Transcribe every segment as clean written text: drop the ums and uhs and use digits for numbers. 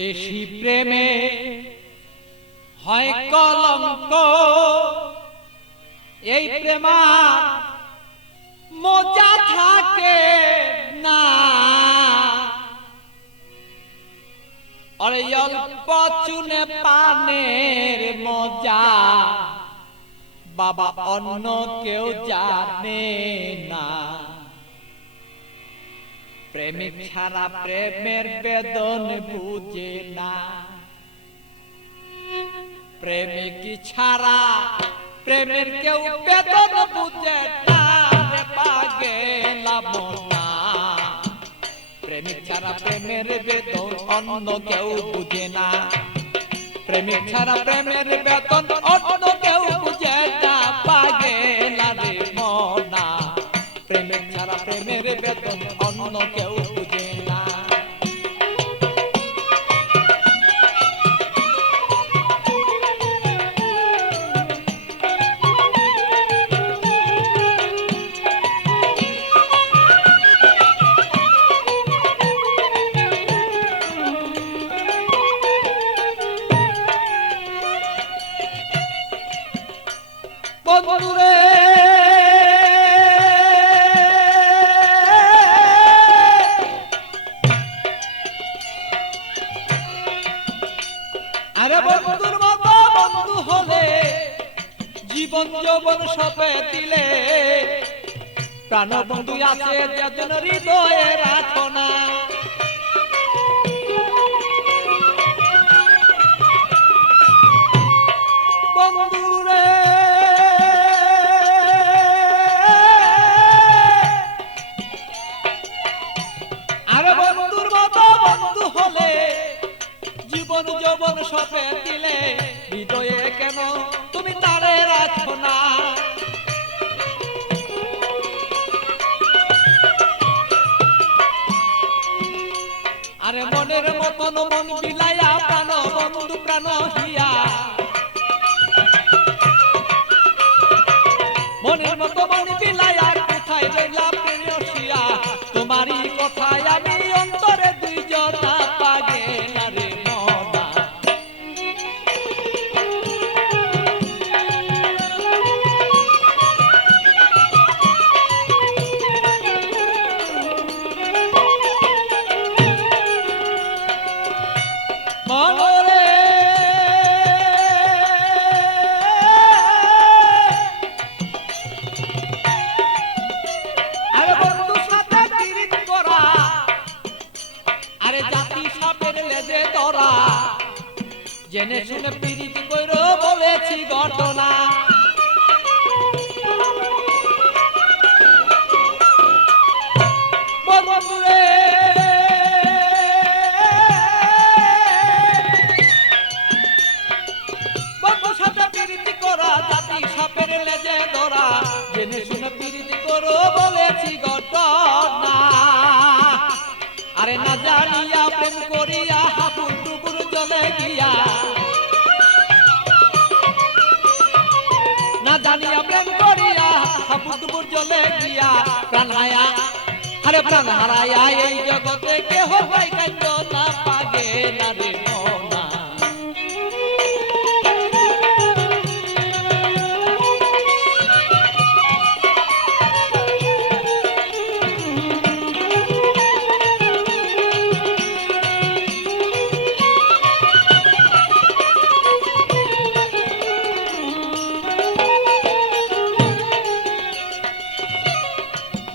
বেশি প্রেমে হয় কলঙ্ক, এই প্রেমা মজা থাকে না। আরে অল্প চুনে পানের মজা বাবা অন্য কেউ জানে না। প্রেমিক ছাড়া প্রেমের বেদন বুঝে না। প্রেমিক ছাড়া প্রেমের কেউ বেদন বুঝে না রে পাগেলা মনা। প্রেমিক ছাড়া প্রেমের বেদন অন্য কেউ বুঝে না। প্রেমিক ছাড়া প্রেমের বেদন অন্য কেউ বুঝে না পাগেলা রে মনা। প্রেমিক ছাড়া প্রেমের বেদন অন্য কেউ বুঝে না। বন্ধুরে আরে বন্ধুর মতো বন্ধু হলে জীবন যৌবন সপে দিলে। প্রাণ বন্ধু আছে যেন হৃদয়ে রাখো না। বন্ধুরে আরে বন্ধুর মতো বন্ধু হলে জীবন যৌবন সপে দিলে। হৃদয়ে কেন তুমি তারে রাখো না। আরে মনের মতন মন বিলাইয়া প্রাণ বন্ধু প্রাণ হিয়া। মনের মতো মন বিলাইয়া কোথায় রইলা প্রেয়সিয়া। তোমারই কথায় আমি অন্তরে দুইজনা পাগেলা রে মনা। মনরে আরে বন্ধু সাথে পিরিত করা, আরে জাতি সাপের লেজে ধরা। জেনে শুনে পিরিত কইরো বলেছি ঘটনা। বন্ধুরে বন্ধু সাথে পিরিতি করা, জাতি সাপের লেজে ধরা। জেনে শুনে পিরিতি করো বলেছি ঘটনা। আরে না জানিয়া প্রেম করিয়া হাবুর ডুবুর জলে গিয়া। না জানিয়া প্রেম করিয়া হাবুর ডুবুর জলে গিয়া। প্রাণ হায়া আরে প্রাণ হারাইয়া এই জগতে কেহ ভাই কান্দ না পাগেলা রে মনা।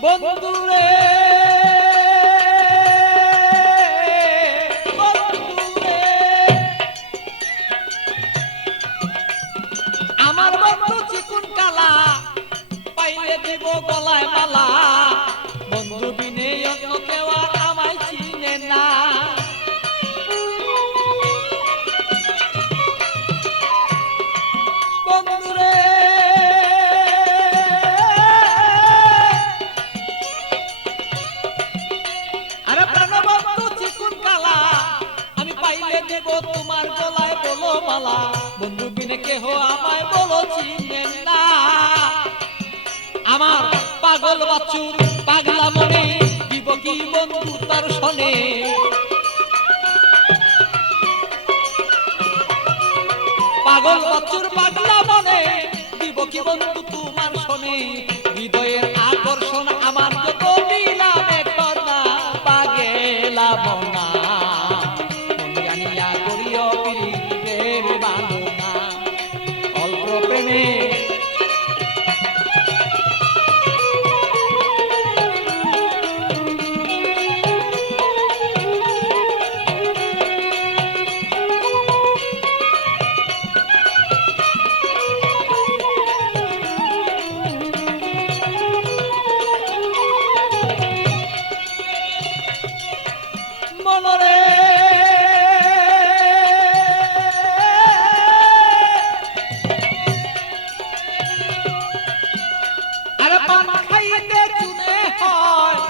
বন্ধুরে বন্ধুরে আমার বন্ধু চিকুন কালা, পাইলে দেব গলায় মালা। বন্ধু বিনে অন্য কেউ আর আমায় চিনে না। বন্ধুরে আরে প্রাণবন্ধু চিকুন কালা, আমি পাইলে দেব তোমার গলায় বলো মালা। বন্ধু বিনে কেহ আমায় বলো চিনে না। আমার পাগল বাছুর পাগলা মনে দিব কি বন্ধু তার শোনে। পাগল বচ্চুর পাগলা মনে দিব কি বন্ধু তোমার শোনে হৃদয়ের আকর্ষণ আমার যত দিলামে কনা পাগেলা মনা মন জানিয়া করিও পিরিতের বাঁধনা অল্প প্রেমে মনরে আরে পান খাইতে চুনে হয়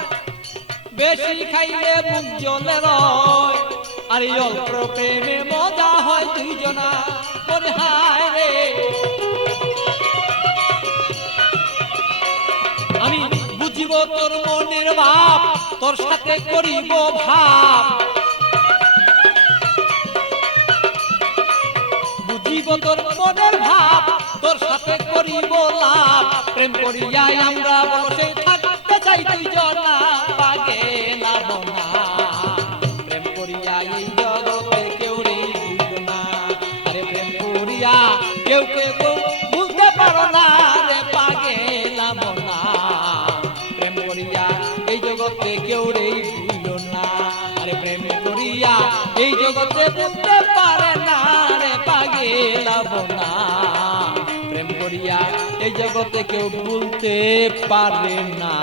বেশি খাইলে মুখ জ্বলে রয় আর এই অল্প প্রেমে মজা হয় দুইজনা মনে হায় রে আমি বুঝিব তোর মনের ভাব তোর সাথে করিব ভাব বুঝিব তোর মনের ভাব তোর সাথে করিব লাভ প্রেম করিয়াই আমরা বসে থাকতে চাই দুইজনা পাগেলা মনা প্রেম করিয়াই এই জগতে কেউ রে বুঝনা আরে প্রেম করিয়া কেউ কেউ বুঝতে পারো না রে পাগেলা মনা প্রেম করিয়া এই জগতে কেউ রে বুঝলো না আরে প্রেম করিয়া এই জগতে বুঝতে পারে না রে পাগেলা মনা প্রেম করিয়া এই জগতে কেউ ভুলতে পারে না।